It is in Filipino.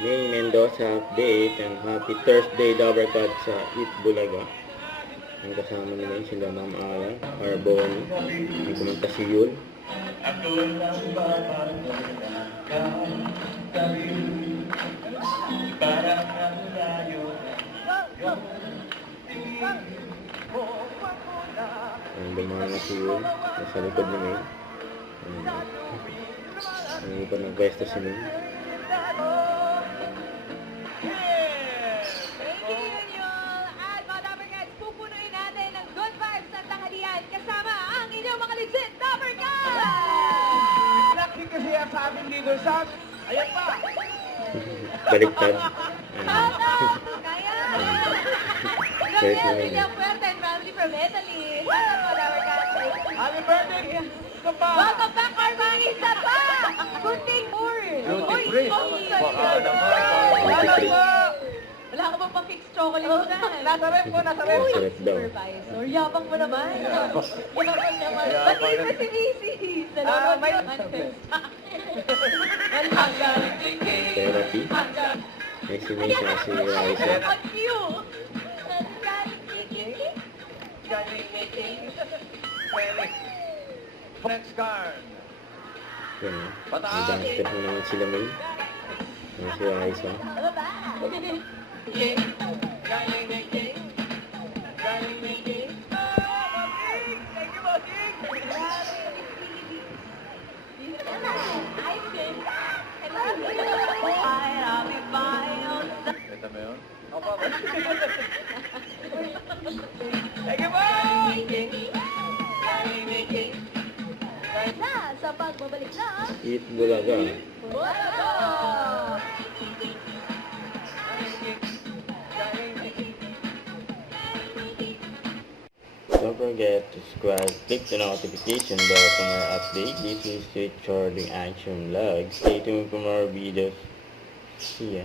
May Mendoza update and happy Thursday Dabarkat sa Eat Bulaga. Ang kasama nila sila Ma'am Ala, Arboni, may kumanta si Yul. Ang dumana na si Yul, nasa likod ni May. Ang ikot ng pwesto si May. Kasi ang sa aming leader sa ayan pa. Baliktad. Kaya! First Gabriel name. William Puerta and family from Italy. Welcome to our country. Happy birthday! Ito pa! Welcome back, Armand! Isa pa! Kunting more! Gluten free. Baka naman. Gluten free. Wala ka bang pang-fix chocolate dyan? Nasa ref po, nasa ref. Uy, Sarap daw. supervisor. Yabang mo naman. Yabang naman. Yabang Pati na. pa si Macy's. Ah, Nanonood may- yung Manifesta. Hanggang. Therapy. Hanggang. May si May siya si Raisa. Ang cute. Next card. Yan. May dance step mo naman sila May. May si Raisa. Ito ba yun? Opo. Thank you po! Na, sa pagbabalik na. Eat Bulaga. Wow! Don't forget to subscribe, click the notification bell for more updates. This is Street Charlie Action Vlog. Stay tuned for more videos. See ya.